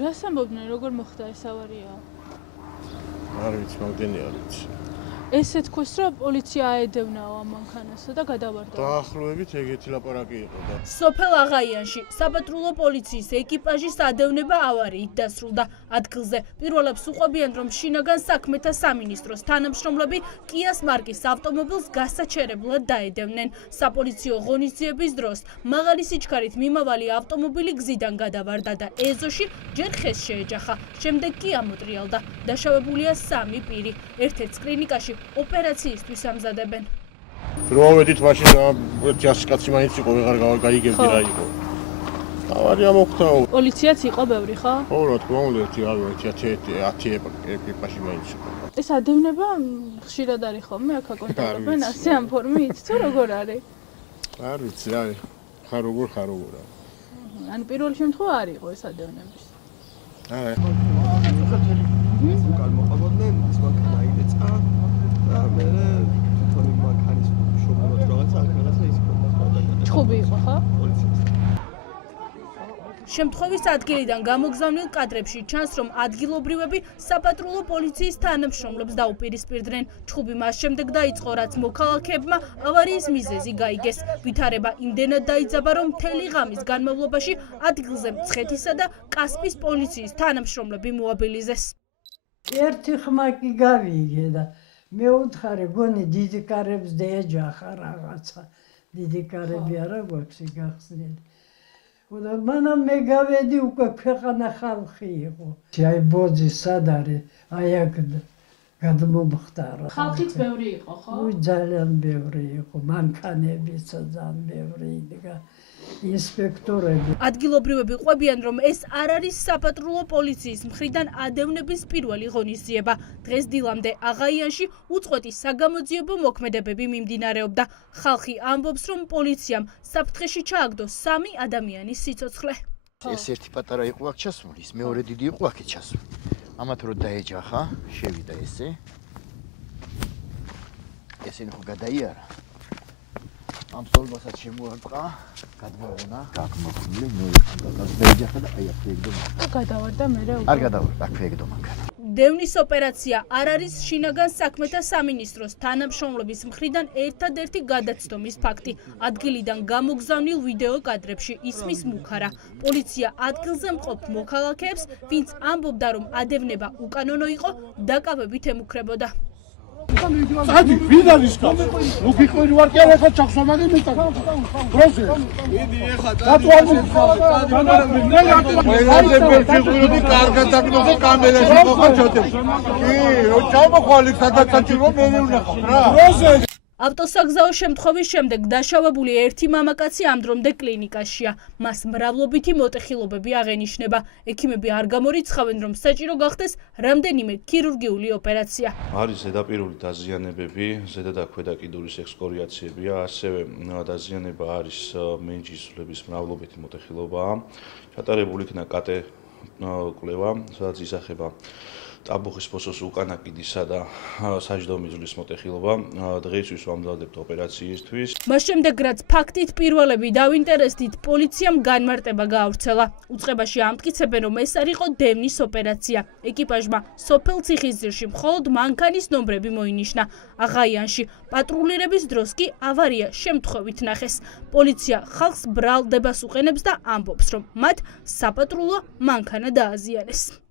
რას ამბობდნენ, როგორ მოხდა ეს ავარია? არ ვიცი, მაგდენი არ ვიცი. ესე თქვის, რომ პოლიცია აედევნაო ამ მანქანასა და გადავარდა. დაახლოებით ეგეთი ლაპარაკი იყო და სოფელ აღაიანში საპატრულო პოლიციის ეკიპაჟის ადევნება ავარიით დასრულდა. ადგილზე პირველებს უყვებიან, რომ შინაგან საქმეთა სამინისტროს თანამშრომლები კიას მარკის ავტომობილს გასაჩერებლად დაედევნენ. საპოლიციო ღონისძიების დროს მაღალი სიჩქარით მიმავალი ავტომობილი გზიდან გადავარდა და ეზოში ჯერ ხეს შეეჯახა. შემდეგ კი ამოტრიალდა. დაშავებულია 3 პირი. ერთ-ერთ კლინიკაში ოპერაციისთვის ამზადებენ. რომავედით მაშინ ერთი 100 კაცი მაინც იყო, ვეღარ გაიგებდი რა იყო. ავარია მოხდა. პოლიციაც იყო ბევრი, ხო? ხო, რა თქმა უნდა, ერთი 10 ეკიპაჟი მაინც იყო. ეს ადევნება ხშირად არის ხოლმე, აქ აკონტროლებენ ასე ამ ფორმით, თუ როგორ არის? არ ვიცი რა, ხარ როგორ არა. ან პირველ შემთხვევა არ იყო ეს ადევნების. გამოყავდნენ ის მანქანა აიწყა და მე თვითონ იმ მანქანის შობილად რაღაცა ის კონტაქტი ჩხუბი იყო, ხო? შემთხვევის ადგილიდან გამოგზავნილ კადრებში ჩანს, რომ ადგილობრივები საპატრულო პოლიციის თანამშრომლებს დაუპირისპირდნენ. ჩხუბი მას შემდეგ დაიწყო, რაც მოქალაქეებმა ავარიის მიზეზი გაიგეს. ვითარება იმდენად დაიძაბა, რომ მთელი ღამის განმავლობაში ადგილზე მცხეთისა და კასპის პოლიციის თანამშრომლები მოაბილიზეს. ერთი ხმა კი გავიგე და მეუთხარი, გონი დიდი კარებს დაეჯახა რაღაცა. დიდი კარები არა გვაქვს გახსნილი. და მანამ მე გავედი უკვე ქვეყანა ხალხი იყო. აი ბოძი სად არის? აი აქ გადმომხდარა. ხალხიც ბევრი იყო, ხო? ძალიან ბევრი იყო, მანქანებიც ძალიან ბევრი იდგა. ინსპექტორები. ადგილობრივები ყვებიან, რომ ეს არ არის საპატრულო პოლიციის მხრიდან ადევნების პირველი ღონისძიება. დღეს დილამდე აღაიანში უწყვეტი საგამოძიებო მოქმედებები მიმდინარეობდა. ხალხი ამბობს, რომ პოლიციამ საფრთხეში ჩააგდო 3 ადამიანის სიცოცხლე. ეს ერთი პატარა იყო აქ ჩასმული, ის მეორე დიდი იყო აქეთ ჩასმული. ამათ რო დაეჯახა, შევიდა ესე. ესენი ხო გადაიარა. ამ სწორბასაც შემოარტყა, გადმოვუნა, გაგმოხმული, დაეჯახა და აი აქ ეგდო. გადავარდა მერე უკვე. არ გადავარდა, აქ ეგდო მანქანა. დევნის ოპერაცია არ არის შინაგან საქმეთა სამინისტროს თანამშრომლების მხრიდან ერთადერთი გადაცდომის ფაქტი. ადგილიდან გამოგზავნილ ვიდეო კადრებში ისმის მუქარა. პოლიცია ადგილზე მყოფ მოქალაქეებს, ვინც ამბობდა, რომ ადევნება უკანონო იყო, დაკავებით ემუქრებოდა. Adi, ვიდან ის კაცი? ნუ გიყვირი ვარ კი არა ხა ჩახსოვანი მეტად. პროზე. მიდი ეხა წადი. ყველაზე ბერჩიგული კარგად დაგნოზე კამერაში მოხარ ჩატებს. კი, რო ჩამოხვალ იქ სადაც საჭირო მე ვნახავ რა. პროზე. ავტოსაგზაო შემთხვევის შემდეგ დაშავებული ერთი მამაკაცი ამ დრომდე კლინიკაშია. მას მრავლობითი მოტეხილობები აღენიშნება. ექიმები არ გამორიცხავენ, რომ საჭირო გახდეს რამდენიმე ქირურგიული ოპერაცია. არის ზედაპირული დაზიანებები, ზედა და ქვედა კიდურის ექსკორიაციებია, ასევე დაზიანება არის მენჯის სულების მრავლობითი მოტეხილობაა. ჩატარებული იქნა კატე კვლევა, სადაც ისახება ტაბუხის ფოსოს უკანა კიდისა და საჯდომი-ძვლის მოტეხილობა. დღეისთვის ვამზადებთ ოპერაციისთვის. მას შემდეგ, რაც ფაქტით პირველები დავინტერესდით, პოლიციამ განმარტება გაავრცელა. უწყებაში ამტკიცებენ, რომ ეს არ იყო დევნის ოპერაცია. ეკიპაჟმა სოფელ ციხისძირში მხოლოდ მანქანის ნომრები მოინიშნა. აღაიანში პატრულირების დროს კი ავარია შემთხვევით ნახეს. პოლიცია ხალხს ბრალდებას უყენებს და ამბობს, რომ მათ საპატრულო მანქანა დააზიანეს.